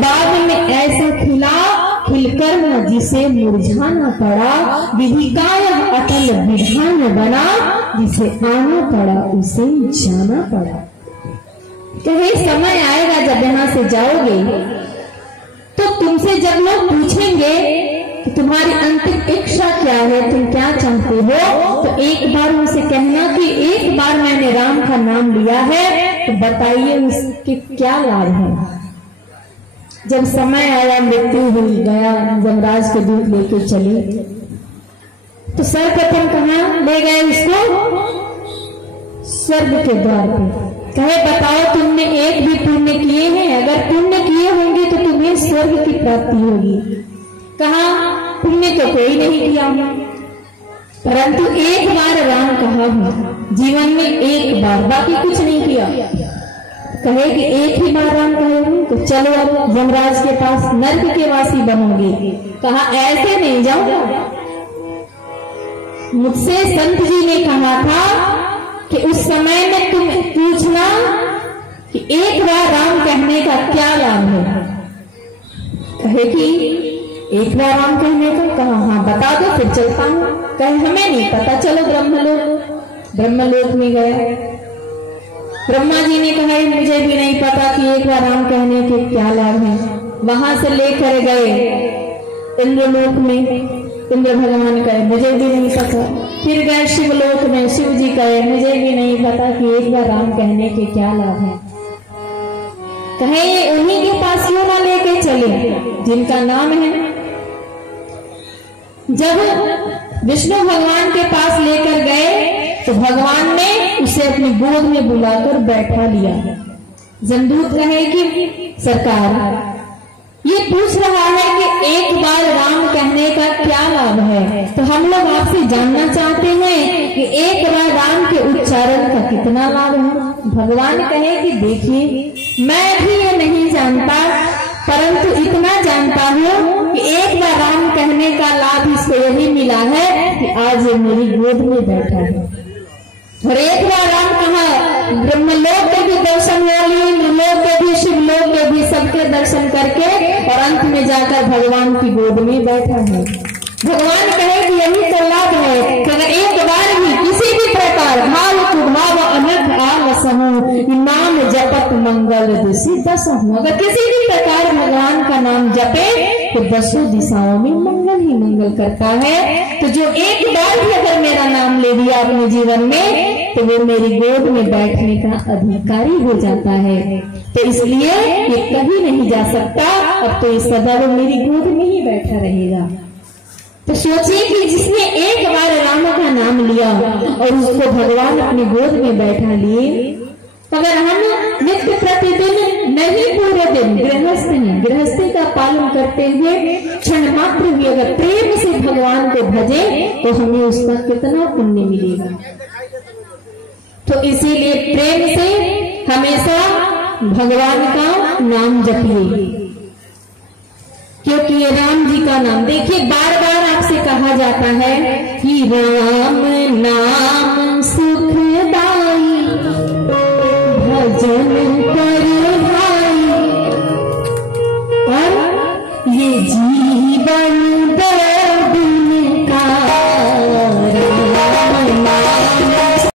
बाग में ऐसा खिला, खिलकर न जिसे मुरझाना पड़ा, विधि का यह अटल विधान बना, जिसे आना पड़ा उसे जाना पड़ा। कहे समय आएगा जब यहाँ से जाओगे तो तुमसे जब लोग पूछेंगे कि तुम्हारी अंतिम इच्छा क्या है, तुम क्या चाहते हो, तो एक बार उनसे कहना कि एक बार मैंने राम का नाम लिया है, तो बताइए उसके क्या लाभ है। जब समय आया, मृत्यु हुई, गया, यमराज के दूत लेके चले, तो सर्वप्रथम कहाँ ले गए उसको? स्वर्ग के द्वार पे। कहे बताओ तुमने एक भी पुण्य किए हैं? अगर पुण्य किए होंगे तो तुम्हें स्वर्ग की प्राप्ति होगी। कहा पुण्य तो कोई नहीं किया, परंतु एक बार राम कहा हूं जीवन में, एक बार, बाकी कुछ नहीं किया। कहे कि एक ही बार राम कहे हूं तो चलो अब यमराज के पास नर्क के वासी बनोगे। कहा ऐसे नहीं जाऊंगा। मुझसे संत जी ने कहा था कि उस समय में तुम पूछना कि एक बार राम कहने का क्या लाभ है। कहे कि एक बार राम कहने का। कहा हाँ बता दो फिर चलता हूं। कहे हमें नहीं पता, चलो ब्रह्मलोक। ब्रह्मलोक में गया। ब्रह्मा जी ने कहा मुझे भी नहीं पता कि एक बार राम कहने के क्या लाभ है। वहां से लेकर गए इंद्रलोक में। इंद्र भगवान कहे मुझे भी नहीं पता। फिर गए शिवलोक में। शिव जी कहे मुझे भी नहीं पता कि एक बार राम कहने के क्या लाभ है। कहे उन्हीं के पास क्यों ना लेके चले जिनका नाम है। जब विष्णु भगवान के पास लेकर गए तो भगवान ने उसे अपनी गोद में बुलाकर बैठा लिया। जमदूत कहे कि सरकार ये पूछ रहा है कि एक बार राम कहने का क्या लाभ है, तो हम लोग आपसे जानना चाहते हैं कि एक बार राम के उच्चारण का कितना लाभ है। भगवान कहे कि देखिए मैं भी ये नहीं जानता, परंतु इतना जानता हूँ कि एक बार राम कहने का लाभ इसको यही मिला है कि आज ये मेरी गोद में बैठा है। और एक बार राम कहा ब्रह्मलोक के भी दर्शन वाली, इंद्रलोक के भी, शिवलोक के भी, सबके दर्शन करके और अंत में जाकर भगवान की गोद में बैठा है। भगवान कहे कि यही तो लाभ है कि अगर एक बार भी किसी भी प्रकार भाव कुभाव अनर्थ आलसहु नाम जपत मंगल दिशि दसहु। अगर किसी भी प्रकार भगवान का नाम जपे तो दसों दिशाओं में मंगल ही मंगल करता है। तो जो एक बार भी अगर मेरा नाम ले लिया अपने जीवन में तो वो मेरी गोद में बैठने का अधिकारी हो जाता है। तो इसलिए ये कभी नहीं जा सकता, अब तो ये सदा वो मेरी गोद में ही बैठा रहेगा। तो सोचिए कि जिसने एक बार राम का नाम लिया और उसको भगवान अपनी गोद में बैठा लिए, अगर हम नित्य प्रतिदिन नहीं पूरे दिन गृहस्थी का पालन करते हुए क्षण मात्र भी अगर प्रेम से भगवान को भजे तो हमें उसका कितना पुण्य मिलेगा। तो इसीलिए प्रेम से हमेशा भगवान का नाम जपिए, क्योंकि ये राम जी का नाम देखिए बार बार आपसे कहा जाता है कि राम नाम से